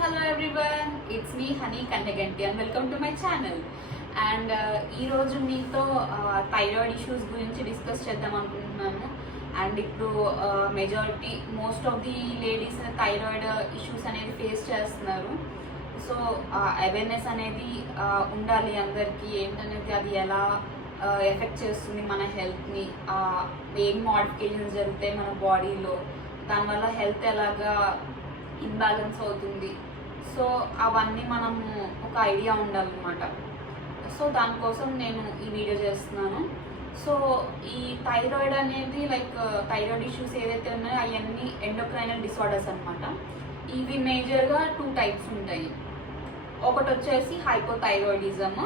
hello everyone. It's me Honey Kandaganti and welcome to my channel. And ఈ రోజు మీతో thyroid issues గురించి discuss చేద్దాం అనుకుంటున్నాను. అండ్ ఇప్పుడు majority most of the ladies thyroid issues అనేది ఫేస్ చేస్తున్నారు. సో అవేర్నెస్ అనేది ఉండాలి అందరికీ, ఏంటనేది అది ఎలా ఎఫెక్ట్ చేస్తుంది మన హెల్త్ని, ఏం మోడిఫికేషన్స్ జరుగుతాయి మన బాడీలో, దానివల్ల హెల్త్ ఎలాగా ఇంబ్యాలెన్స్ అవుతుంది. సో అవన్నీ మనము ఒక ఐడియా ఉండాలన్నమాట. సో దానికోసం నేను ఈ వీడియో చేస్తున్నాను. సో ఈ థైరాయిడ్ అనేది థైరాయిడ్ ఇష్యూస్ ఏదైతే ఉన్నాయో అవన్నీ ఎండోక్రైనల్ డిసార్డర్స్ అనమాట. ఇవి మేజర్గా 2 టైప్స్ ఉంటాయి. ఒకటి వచ్చేసి హైపోథైరాయిడిజం,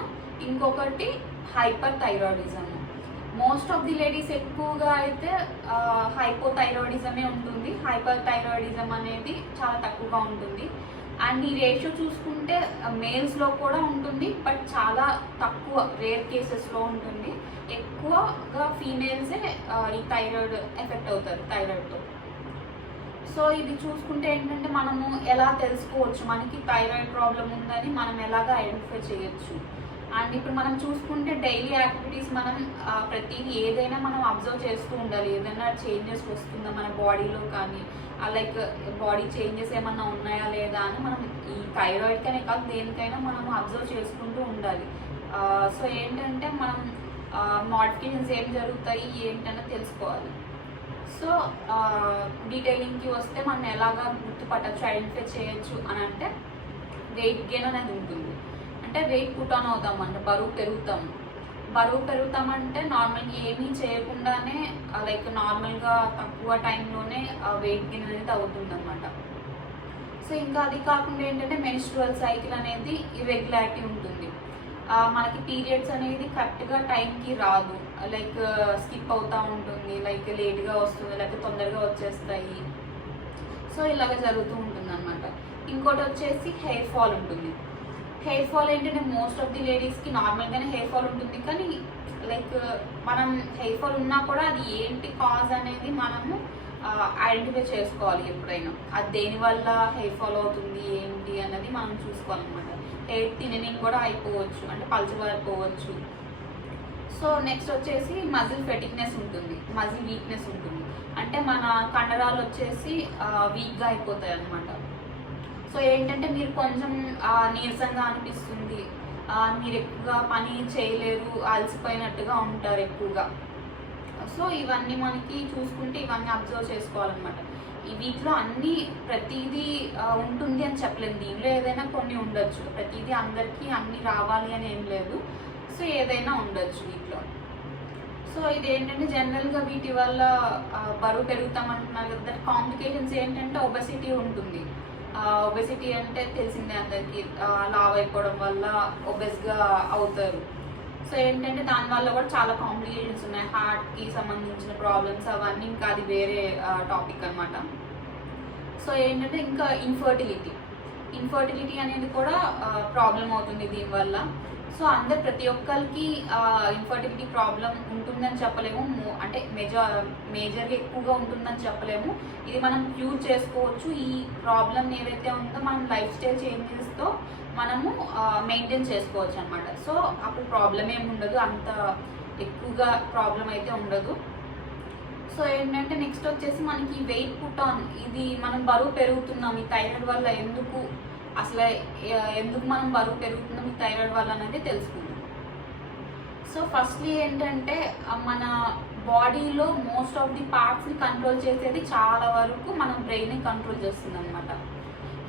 ఇంకొకటి hyper thyroidism. Most of the ladies ఎక్కువగా అయితే హైపోథైరాయిడిజమే ఉంటుంది. హైపర్ థైరాయిడిజం అనేది చాలా తక్కువగా ఉంటుంది. అండ్ ఈ రేషియో చూసుకుంటే మేల్స్లో కూడా ఉంటుంది, బట్ చాలా తక్కువ రేర్ కేసెస్లో ఉంటుంది. ఎక్కువగా ఫీమేల్సే ఈ థైరాయిడ్ ఎఫెక్ట్ అవుతారు థైరాయిడ్తో. సో ఇది చూసుకుంటే ఏంటంటే మనము ఎలా తెలుసుకోవచ్చు మనకి థైరాయిడ్ ప్రాబ్లం ఉందని మనం ఎలాగా ఐడెంటిఫై చేయొచ్చు. అండ్ ఇప్పుడు మనం చూసుకుంటే డైలీ యాక్టివిటీస్ మనం ప్రతిదీ ఏదైనా మనం అబ్జర్వ్ చేస్తూ ఉండాలి. ఏదైనా చేంజెస్ వస్తుందా మన బాడీలో కానీ, లైక్ బాడీ చేంజెస్ ఏమన్నా ఉన్నాయా లేదా అని మనం ఈ థైరాయిడ్కనే కాదు దేనికైనా మనం అబ్జర్వ్ చేసుకుంటూ ఉండాలి. సో ఏంటంటే మనం మోడిఫికేషన్స్ ఏం జరుగుతాయి ఏంటనే తెలుసుకోవాలి. సో డీటెయిలింగ్కి వస్తే మనం ఎలాగా గుర్తుపట్టచ్చు, ఐడెంటిఫై చేయొచ్చు అని అంటే వెయిట్ గెయిన్ అనేది ఉంటుంది. అంటే వెయిట్ పుట్ ఆన్ అవుతామంటే బరువు పెరుగుతామంటే నార్మల్గా ఏమీ చేయకుండానే నార్మల్గా తక్కువ టైంలోనే వెయిట్ గెయిన్ అనేది అవుతుంది అనమాట. సో ఇంకా అది కాకుండా ఏంటంటే మెన్స్ట్రువల్ సైకిల్ అనేది ఇర్రెగ్యులారిటీ ఉంటుంది. మనకి పీరియడ్స్ అనేది కరెక్ట్గా టైంకి రాదు, స్కిప్ అవుతూ ఉంటుంది, లేట్గా వస్తుంది, తొందరగా వచ్చేస్తాయి. సో ఇలాగ జరుగుతూ ఉంటుంది అనమాట. ఇంకోటి వచ్చేసి హెయిర్ ఫాల్ ఉంటుంది. హెయిర్ ఫాల్ ఏంటంటే మోస్ట్ ఆఫ్ ది లేడీస్కి నార్మల్గానే హెయిర్ ఫాల్ ఉంటుంది, కానీ మనం హెయిర్ ఫాల్ ఉన్నా కూడా అది ఏంటి కాజ్ అనేది మనము ఐడెంటిఫై చేసుకోవాలి ఎప్పుడైనా. అది దేనివల్ల హెయిర్ ఫాల్ అవుతుంది ఏంటి అన్నది మనం చూసుకోవాలన్నమాట. హెయిర్ థిన్నింగ్ కూడా అయిపోవచ్చు, అంటే పలుచబడిపోవచ్చు. సో నెక్స్ట్ వచ్చేసి మజిల్ ఫెటిక్నెస్ ఉంటుంది, మజిల్ వీక్నెస్ ఉంటుంది. అంటే మన కండరాలు వచ్చేసి వీక్గా అయిపోతాయి అన్నమాట. సో ఏంటంటే మీరు కొంచెం నీరసంగా అనిపిస్తుంది, మీరు ఎక్కువగా పని చేయలేరు, అలసిపోయినట్టుగా ఉంటారు ఎక్కువగా. సో ఇవన్నీ మనకి చూసుకుంటే ఇవన్నీ అబ్జర్వ్ చేసుకోవాలన్నమాట. ఈ వీటిలో అన్నీ ప్రతిదీ ఉంటుంది అని చెప్పలేదు, దీనిలో ఏదైనా కొన్ని ఉండొచ్చు. ప్రతిదీ అందరికీ అన్నీ రావాలి అని ఏం లేదు. సో ఏదైనా ఉండొచ్చు వీటిలో. సో ఇదేంటంటే జనరల్గా వీటి వల్ల బరువు పెరుగుతామంటున్నారు కదా, కాంప్లికేషన్స్ ఏంటంటే ఒబెసిటీ ఉంటుంది. ఒబెసిటీ అంటే తెలిసిందే అందరికీ, లావ్ అయిపోవడం వల్ల ఒబెస్గా అవుతారు. సో ఏంటంటే దానివల్ల కూడా చాలా కాంప్లికేషన్స్ ఉన్నాయి, హార్ట్కి సంబంధించిన ప్రాబ్లమ్స్ అవన్నీ. ఇంకా అది వేరే టాపిక్ అనమాట. సో ఏంటంటే ఇంకా ఇన్ఫర్టిలిటీ అనేది కూడా ప్రాబ్లం అవుతుంది దీనివల్ల. సో ప్రతి ఒక్కరికి ఇన్ఫర్టిలిటీ ప్రాబ్లం ఉంటుందని చెప్పలేము, అంటే మేజర్గా ఎక్కువగా ఉంటుందని చెప్పలేము. ఇది మనం క్యూర్ చేసుకోవచ్చు. ఈ ప్రాబ్లం ఏదైతే ఉందో మనం లైఫ్ స్టైల్ చేంజెస్తో మనము మెయింటైన్ చేసుకోవచ్చు అనమాట. సో అప్పుడు ప్రాబ్లం ఏమి ఉండదు, అంత ఎక్కువగా ప్రాబ్లం అయితే ఉండదు. సో ఏంటంటే నెక్స్ట్ వచ్చేసి మనకి వెయిట్ పుట్ ఆన్, ఇది మనం బరువు పెరుగుతున్నాం ఈ థైరాయిడ్ వల్ల, ఎందుకు మనం బరువు పెరుగుతున్నాం ఈ థైరాయిడ్ వల్ల అనేది తెలుసుకుందాం. సో ఫస్ట్లీ ఏంటంటే మన బాడీలో మోస్ట్ ఆఫ్ ది పార్ట్స్ని కంట్రోల్ చేసేది చాలా వరకు మన బ్రెయిన్ని కంట్రోల్ చేస్తుంది అనమాట.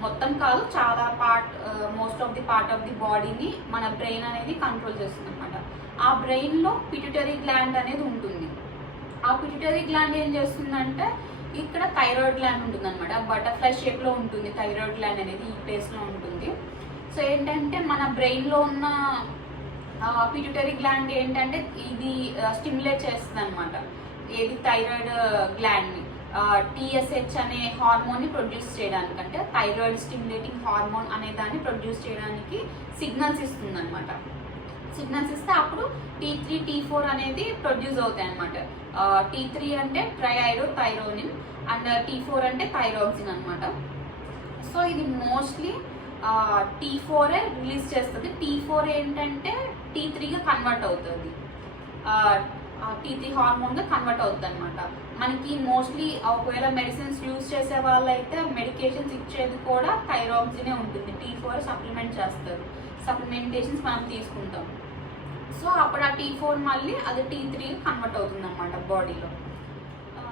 మొత్తం కాదు, చాలా మోస్ట్ ఆఫ్ ది బాడీని మన బ్రెయిన్ అనేది కంట్రోల్ చేస్తుంది అనమాట. ఆ బ్రెయిన్లో పిట్యూటరీ గ్లాండ్ అనేది ఉంటుంది. ఆ పిట్యూటరీ గ్లాండ్ ఏం చేస్తుందంటే ఇక్కడ థైరాయిడ్ గ్లాండ్ ఉంటుంది అనమాట. బటర్ఫ్లై షేప్లో ఉంటుంది థైరాయిడ్ గ్లాండ్ అనేది, ఈ ప్లేస్లో ఉంటుంది. సో ఏంటంటే మన బ్రెయిన్లో ఉన్న పిట్యూటరీ గ్లాండ్ ఏంటంటే ఇది స్టిమ్యులేట్ చేస్తుంది అనమాట. ఏది థైరాయిడ్ గ్లాండ్ని TSH అనే హార్మోన్ని ప్రొడ్యూస్ చేయడానికి, అంటే థైరాయిడ్ స్టిమ్యులేటింగ్ హార్మోన్ అనే దాన్ని ప్రొడ్యూస్ చేయడానికి సిగ్నల్స్ ఇస్తుంది అనమాట. సిగ్నల్స్ ఇస్తే అప్పుడు T3 T4 అనేది ప్రొడ్యూస్ అవుతాయి అనమాట. T3 అంటే ట్రైఐడోథైరోనిన్ అండ్ T4 అంటే థైరాక్సిన్ అనమాట. సో ఇది మోస్ట్లీ T4 రిలీజ్ చేస్తుంది. T4 ఏంటంటే T3గా కన్వర్ట్ అవుతుంది, T3 హార్మోన్గా కన్వర్ట్ అవుతుంది అనమాట. మనకి మోస్ట్లీ ఒకవేళ మెడిసిన్స్ యూజ్ చేసే వాళ్ళైతే మెడికేషన్స్ ఇచ్చేది కూడా థైరాక్సినే ఉంటుంది. T4 సప్లిమెంట్ చేస్తారు, సప్లిమెంటేషన్స్ మనం తీసుకుంటాం. సో అప్పుడు ఆ T4 మళ్ళీ అది T3 కన్వర్ట్ అవుతుంది అనమాట బాడీలో.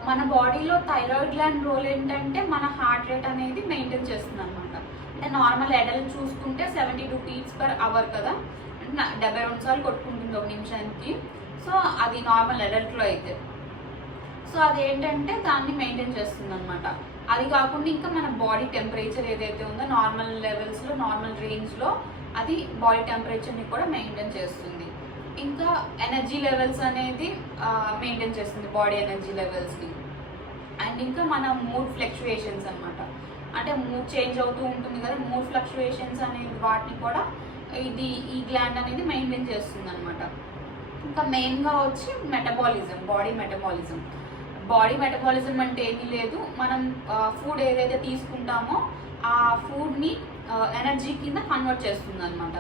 మన బాడీలో థైరాయిడ్ గ్లాండ్ రోల్ ఏంటంటే మన హార్ట్ రేట్ అనేది మెయింటైన్ చేస్తుంది అనమాట. అంటే నార్మల్ అడల్ట్ చూసుకుంటే 72 beats per hour కదా, అంటే 72 సార్లు కొట్టుకుంటుంది ఒక నిమిషానికి. సో అది నార్మల్ అడల్ట్లో అయితే. సో అదేంటంటే దాన్ని మెయింటైన్ చేస్తుంది అనమాట. అది కాకుండా ఇంకా మన బాడీ టెంపరేచర్ ఏదైతే ఉందో నార్మల్ లెవెల్స్లో, నార్మల్ రేంజ్లో అది బాడీ టెంపరేచర్ని కూడా మెయింటైన్ చేస్తుంది. ఇంకా ఎనర్జీ లెవెల్స్ అనేది మెయింటైన్ చేస్తుంది, బాడీ ఎనర్జీ లెవెల్స్ని. అండ్ ఇంకా మన మూడ్ ఫ్లక్చుయేషన్స్ అనమాట, అంటే మూడ్ చేంజ్ అవుతూ ఉంటుంది కదా, మూడ్ ఫ్లక్చుయేషన్స్ అనేది వాటిని కూడా ఈ గ్లాండ్ అనేది మెయింటైన్ చేస్తుంది అనమాట. ఇంకా మెయిన్గా వచ్చి మెటబాలిజం, బాడీ మెటబాలిజం అంటే ఏమీ లేదు, మనం ఫుడ్ ఏదైతే తీసుకుంటామో ఆ ఫుడ్ని ఎనర్జీ కింద కన్వర్ట్ చేస్తుంది అనమాట.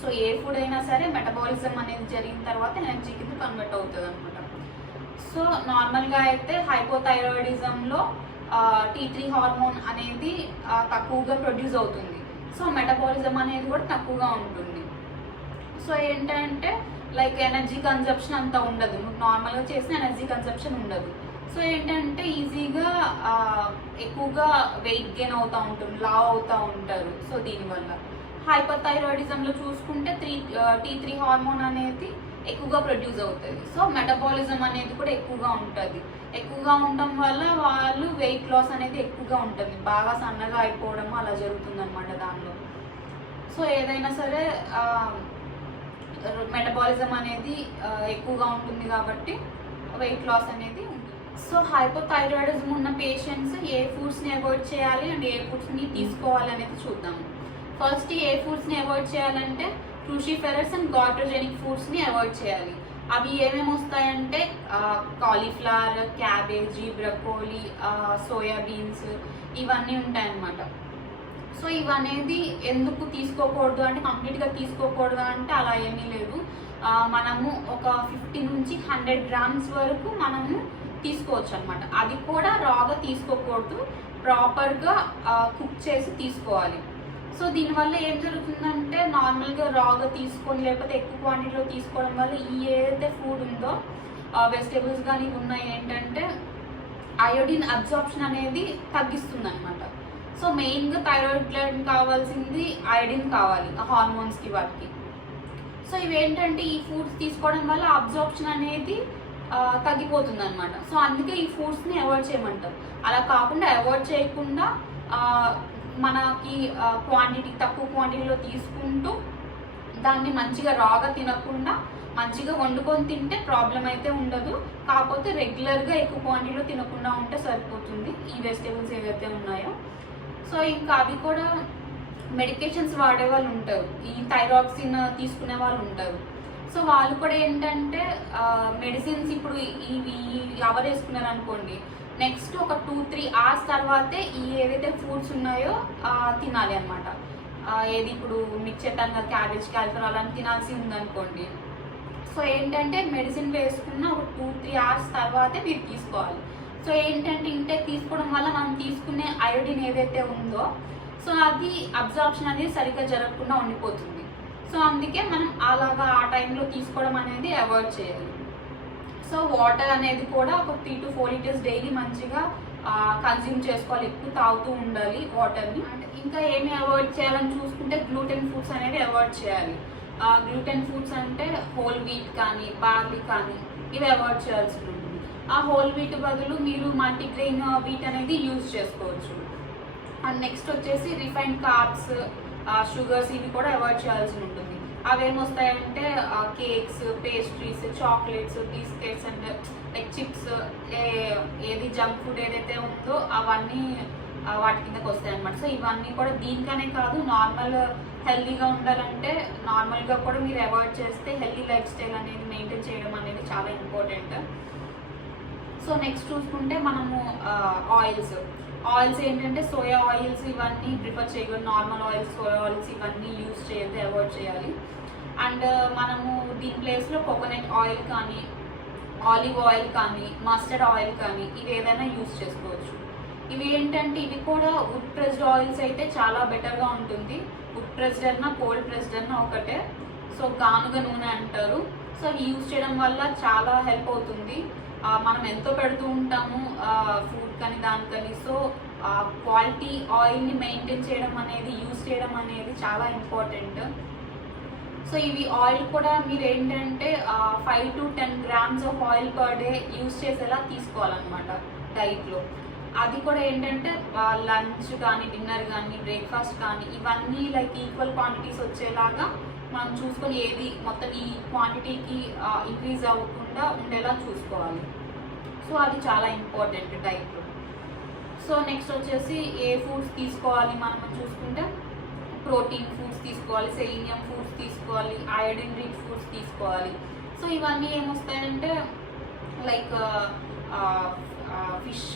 సో ఏ ఫుడ్ అయినా సరే మెటబాలిజం అనేది జరిగిన తర్వాత ఎనర్జీ కింద కన్వర్ట్ అవుతుంది అనమాట. సో నార్మల్గా అయితే హైపోథైరాయిడిజంలో T3 హార్మోన్ అనేది తక్కువగా ప్రొడ్యూస్ అవుతుంది. సో మెటబాలిజం అనేది కూడా తక్కువగా ఉంటుంది. సో ఏంటంటే లైక్ ఎనర్జీ కన్సప్షన్ అంతా ఉండదు, నార్మల్గా చేసిన ఎనర్జీ కన్సప్షన్ ఉండదు. సో ఏంటంటే ఈజీగా ఎక్కువగా వెయిట్ గెయిన్ అవుతూ ఉంటుంది, లావ్ అవుతూ ఉంటారు. సో దీనివల్ల హైపర్థైరాయిడిజంలో చూసుకుంటే T3 హార్మోన్ అనేది ఎక్కువగా ప్రొడ్యూస్ అవుతుంది. సో మెటబాలిజం అనేది కూడా ఎక్కువగా ఉంటుంది. ఎక్కువగా ఉండటం వల్ల వాళ్ళు వెయిట్ లాస్ అనేది ఎక్కువగా ఉంటుంది, బాగా సన్నగా అయిపోవడం అలా జరుగుతుంది అనమాట దానిలో. సో ఏదైనా సరే మెటబాలిజం అనేది ఎక్కువగా ఉంటుంది కాబట్టి వెయిట్ లాస్ అనేది ఉంటుంది. సో హైపోథైరాయిడిజం ఉన్న పేషెంట్స్ ఏ ఫుడ్స్ని అవాయిడ్ చేయాలి అండ్ ఏ ఫుడ్స్ని తీసుకోవాలి అనేది చూద్దాము. ఫస్ట్ ఏ ఫుడ్స్ని అవాయిడ్ చేయాలంటే క్రూసిఫెరస్ అండ్ గార్ట్రోజెనిక్ ఫుడ్స్ని అవాయిడ్ చేయాలి. అవి ఏమేమి వస్తాయంటే కాలీఫ్లవర్, క్యాబేజీ, బ్రకోలీ, సోయాబీన్స్ ఇవన్నీ ఉంటాయన్నమాట. సో ఇవనేది ఎందుకు తీసుకోకూడదు అంటే కంప్లీట్గా తీసుకోకూడదు అంటే అలా ఏమీ లేదు. మనము ఒక 50 నుంచి 100 grams వరకు మనము తీసుకోవచ్చు అనమాట. అది కూడా రాగా తీసుకోకూడదు, ప్రాపర్గా కుక్ చేసి తీసుకోవాలి. సో దీనివల్ల ఏం జరుగుతుందంటే నార్మల్గా రాగా తీసుకొని లేకపోతే ఎక్కువ క్వాంటిటీలో తీసుకోవడం వల్ల ఈ ఏదైతే ఫుడ్ ఉందో వెజిటేబుల్స్ కానీ ఉన్నాయి ఏంటంటే అయోడిన్ అబ్జార్ప్షన్ అనేది తగ్గిస్తుంది అనమాట. సో మెయిన్గా థైరాయిడ్ గ్లాండ్ కావాల్సింది అయోడిన్ కావాలి హార్మోన్స్కి వాటికి. సో ఇవేంటంటే ఈ ఫుడ్స్ తీసుకోవడం వల్ల అబ్జార్ప్షన్ అనేది తగ్గిపోతుంది అనమాట. సో అందుకే ఈ ఫుడ్స్ని అవాయిడ్ చేయమంటారు. అలా కాకుండా అవాయిడ్ చేయకుండా మనకి తక్కువ క్వాంటిటీలో తీసుకుంటూ దాన్ని మంచిగా రాగా తినకుండా మంచిగా వండుకొని తింటే ప్రాబ్లం అయితే ఉండదు. కాకపోతే రెగ్యులర్గా ఎక్కువ క్వాంటిటీలో తినకుండా ఉంటే సరిపోతుంది ఈ వెజిటేబుల్స్ ఏవైతే ఉన్నాయో. సో ఇంకా అవి కూడా మెడికేషన్స్ వాడే వాళ్ళు ఉంటారు, ఈ థైరాక్సిన్ తీసుకునే వాళ్ళు ఉంటారు. సో వాళ్ళు కూడా ఏంటంటే మెడిసిన్స్ ఇప్పుడు ఇవి ఎవరు వేసుకున్నారు అనుకోండి, నెక్స్ట్ ఒక 2-3 hours తర్వాతే ఈ ఏవైతే ఫుడ్స్ ఉన్నాయో తినాలి అనమాట. ఏది ఇప్పుడు మీకు చెప్పాను కదా క్యాబేజ్, క్యాలిఫ్లవర్ అలాంటి తినాల్సి ఉందనుకోండి. సో ఏంటంటే మెడిసిన్ వేసుకున్న ఒక 2-3 hours తర్వాతే మీరు తీసుకోవాలి. సో ఏంటంటే ఇంటేక్ తీసుకోవడం వల్ల మనం తీసుకునే అయోడిన్ ఏదైతే ఉందో సో అది అబ్జార్ప్షన్ అనేది సరిగ్గా జరగకుండా ఉండిపోతుంది. సో అందుకే మనం అలాగా ఆ టైంలో తీసుకోవడం అనేది అవాయిడ్ చేయాలి. సో వాటర్ అనేది కూడా ఒక 3 to 4 liters డైలీ మంచిగా కన్జ్యూమ్ చేసుకోవాలి, ఎక్కువ తాగుతూ ఉండాలి వాటర్ని. అండ్ ఇంకా ఏమి అవాయిడ్ చేయాలని చూసుకుంటే గ్లూటెన్ ఫుడ్స్ అనేది అవాయిడ్ చేయాలి. గ్లూటెన్ ఫుడ్స్ అంటే హోల్ వీట్ కానీ బార్లీ కానీ ఇవి అవాయిడ్ చేయాల్సి ఉంటుంది. ఆ హోల్ వీట్ బదులు మీరు మల్టీగ్రెయిన్ వీట్ అనేది యూజ్ చేసుకోవచ్చు. అండ్ నెక్స్ట్ వచ్చేసి రిఫైన్డ్ కార్బ్స్, షుగర్స్ ఇవి కూడా అవాయిడ్ చేయాల్సి ఉంటుంది. అవేమొస్తాయంటే cakes, pastries, chocolates, biscuits and like chips, ఏది జంక్ ఫుడ్ ఏదైతే ఉందో అవన్నీ వాటి కిందకి వస్తాయి అన్నమాట. సో ఇవన్నీ కూడా దీనికనే కాదు, నార్మల్ హెల్తీగా ఉండాలంటే నార్మల్గా కూడా మీరు అవాయిడ్ చేస్తే హెల్తీ లైఫ్ స్టైల్ అనేది మెయింటైన్ చేయడం అనేది చాలా ఇంపార్టెంట్. సో నెక్స్ట్ చూసుకుంటే మనము ఆయిల్స్ ఏంటంటే సోయా ఆయిల్స్ ఇవన్నీ ప్రిఫర్ చేయకూడదు, నార్మల్ ఆయిల్స్, సోయా ఆయిల్స్ ఇవన్నీ యూస్ చేయొద్దు, అవాయిడ్ చేయాలి. అండ్ మనము దీని ప్లేస్లో కోకోనట్ ఆయిల్ కానీ, ఆలివ్ ఆయిల్ కానీ, మస్టర్డ్ ఆయిల్ కానీ ఇవి ఏదైనా యూస్ చేసుకోవచ్చు. ఇవి ఏంటంటే ఇవి కూడా వుడ్ ప్రెస్డ్ ఆయిల్స్ అయితే చాలా బెటర్గా ఉంటుంది. వుడ్ ప్రెస్డ్ అన్నా కోల్డ్ ప్రెస్డ్ అన్నా ఒకటే. సో గానుగ నూనె అంటారు. సో అవి యూస్ చేయడం వల్ల చాలా హెల్ప్ అవుతుంది. మనం ఎంతో పెడుతూ ఉంటాము ఫుడ్ కానీ దానికని. సో క్వాలిటీ ఆయిల్ని మెయింటైన్ చేయడం అనేది, యూస్ చేయడం అనేది చాలా ఇంపార్టెంట్. సో ఇవి ఆయిల్ కూడా మీరు ఏంటంటే 5 to 10 grams of oil per day use చేసేలా తీసుకోవాలన్నమాట డైట్లో. అది కూడా ఏంటంటే లంచ్ కానీ, డిన్నర్ కానీ, బ్రేక్ఫాస్ట్ కానీ ఇవన్నీ లైక్ ఈక్వల్ క్వాంటిటీస్ వచ్చేలాగా మనం చూసుకొని ఏది మొత్తం ఈ క్వాంటిటీకి ఇంక్రీజ్ అవ్వకుండా ఉండేలా చూసుకోవాలి. సో అది చాలా ఇంపార్టెంట్ డైట్లో. సో నెక్స్ట్ వచ్చేసి ఏ ఫుడ్స్ తీసుకోవాలి మనం చూసుకుంటే, ప్రోటీన్ ఫుడ్స్ తీసుకోవాలి, సెలీనియం ఫుడ్స్ తీసుకోవాలి, అయోడిన్ రిచ్ ఫుడ్స్ తీసుకోవాలి. సో ఇవన్నీ ఏమొస్తాయంటే like fish,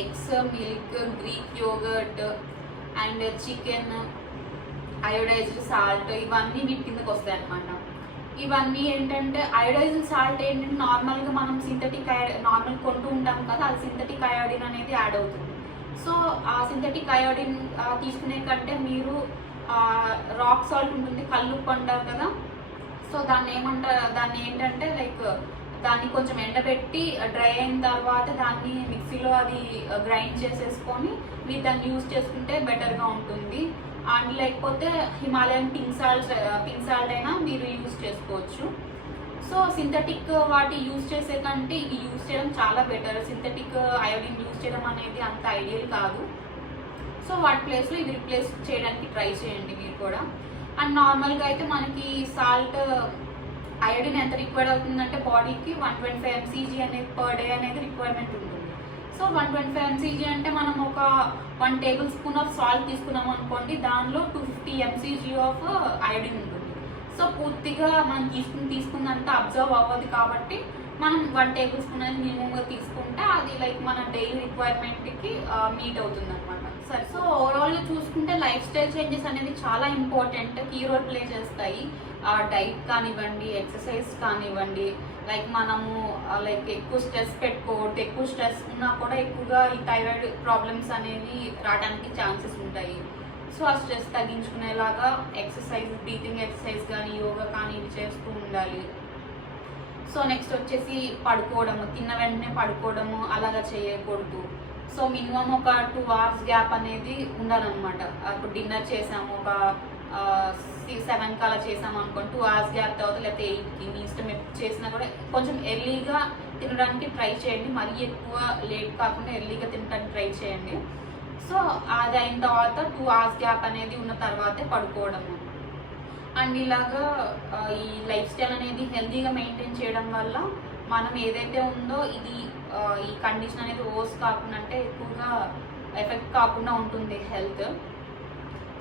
eggs, milk, Greek yoghurt and chicken, iodised salt ఇవన్నీ వీటి కిందకి వస్తాయి అన్నమాట. ఇవన్నీ ఏంటంటే అయోడైజ్డ్ సాల్ట్ ఏంటంటే నార్మల్గా మనం సింథటిక్ నార్మల్ కొంటూ ఉంటాం కదా, అది సింథటిక్ అయోడిన్ అనేది యాడ్ అవుతుంది. సో ఆ సింథటిక్ అయోడిన్ తీసుకునే కంటే మీరు రాక్ సాల్ట్ ఉంటుంది, కల్లుప్పు అంటారు కదా. సో దాన్ని ఏంటంటే లైక్ దాన్ని కొంచెం ఎండబెట్టి డ్రై అయిన తర్వాత దాన్ని మిక్సీలో అది గ్రైండ్ చేసేసుకొని మీరు దాన్ని యూజ్ చేసుకుంటే బెటర్గా ఉంటుంది. అండ్ లేకపోతే హిమాలయన్ పింక్ సాల్ట్ అయినా మీరు యూజ్ చేసుకోవచ్చు. సో సింథటిక్ వాటి యూజ్ చేసే కంటే ఇవి యూజ్ చేయడం చాలా బెటర్. సింథటిక్ అయోడిన్ యూజ్ చేయడం అనేది అంత ఐడియల్ కాదు. సో వాటి ప్లేస్లో ఇవి రిప్లేస్ చేయడానికి ట్రై చేయండి మీరు కూడా. అండ్ నార్మల్గా అయితే మనకి సాల్ట్ అయోడిన్ ఎంత రిక్వైర్డ్ అవుతుందంటే బాడీకి 125 mcg అనేది పర్ డే అనేది రిక్వైర్మెంట్ ఉంటుంది. సో 125 mcg అంటే మనం ఒక 1 tablespoon ఆఫ్ సాల్ట్ తీసుకున్నాం అనుకోండి, దానిలో 250 mcg ఆఫ్ అయోడిన్ ఉంటుంది. సో పూర్తిగా మనం తీసుకున్నంత అబ్జర్వ్ అవ్వదు కాబట్టి మనం 1 tablespoon అనేది మినిమంగా తీసుకుంటే అది లైక్ మన డైలీ రిక్వైర్మెంట్కి మీట్ అవుతుంది అనమాట. సరే, సో ఓవరాల్గా చూసుకుంటే లైఫ్ స్టైల్ చేంజెస్ అనేది చాలా ఇంపార్టెంట్, కీ రోల్ ప్లే చేస్తాయి. డైట్ కానివ్వండి, ఎక్సర్సైజ్ కానివ్వండి, లైక్ మనము లైక్ ఎక్కువ స్ట్రెస్ పెట్టుకోవద్దు. ఎక్కువ స్ట్రెస్ ఉన్నా కూడా ఎక్కువగా ఈ థైరాయిడ్ ప్రాబ్లమ్స్ అనేవి రావడానికి ఛాన్సెస్ ఉంటాయి. సో ఆ స్ట్రెస్ తగ్గించుకునేలాగా ఎక్సర్సైజ్, బ్రీతింగ్ ఎక్సర్సైజ్ కానీ, యోగా కానీ ఇవి చేస్తూ ఉండాలి. సో నెక్స్ట్ వచ్చేసి పడుకోవడము, తిన్న వెంటనే పడుకోవడము అలాగా చేయకూడదు. సో మినిమం ఒక 2 hours గ్యాప్ అనేది ఉండాలన్నమాట. ఇప్పుడు డిన్నర్ చేసాము ఒక 7 అలా చేసాము అనుకోండి, 2 hours గ్యాప్ తర్వాత లేకపోతే 8కి మీ ఇష్టం ఎప్పుడు చేసినా కూడా కొంచెం ఎర్లీగా తినడానికి ట్రై చేయండి. మరీ ఎక్కువ లేట్ కాకుండా ఎర్లీగా తినడానికి ట్రై చేయండి. సో అది అయిన తర్వాత 2 hours గ్యాప్ అనేది ఉన్న తర్వాతే పడుకోవడము. అండ్ ఇలాగా ఈ లైఫ్ స్టైల్ అనేది హెల్తీగా మెయింటైన్ చేయడం వల్ల మనం ఏదైతే ఉందో ఇది ఈ కండిషన్ అనేది ఓస్ కాకుండా అంటే ఎక్కువగా ఎఫెక్ట్ కాకుండా ఉంటుంది హెల్త్.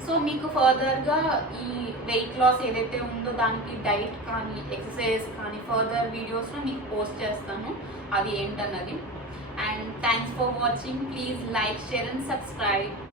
సో మీకు ఫర్దర్గా ఈ వెయిట్ లాస్ ఏదైతే ఉందో దానికి డైట్ కానీ, ఎక్సర్సైజ్ కానీ ఫర్దర్ వీడియోస్లో మీకు పోస్ట్ చేస్తాను అది ఏంటన్నది. And thanks for watching. Please like, share and subscribe.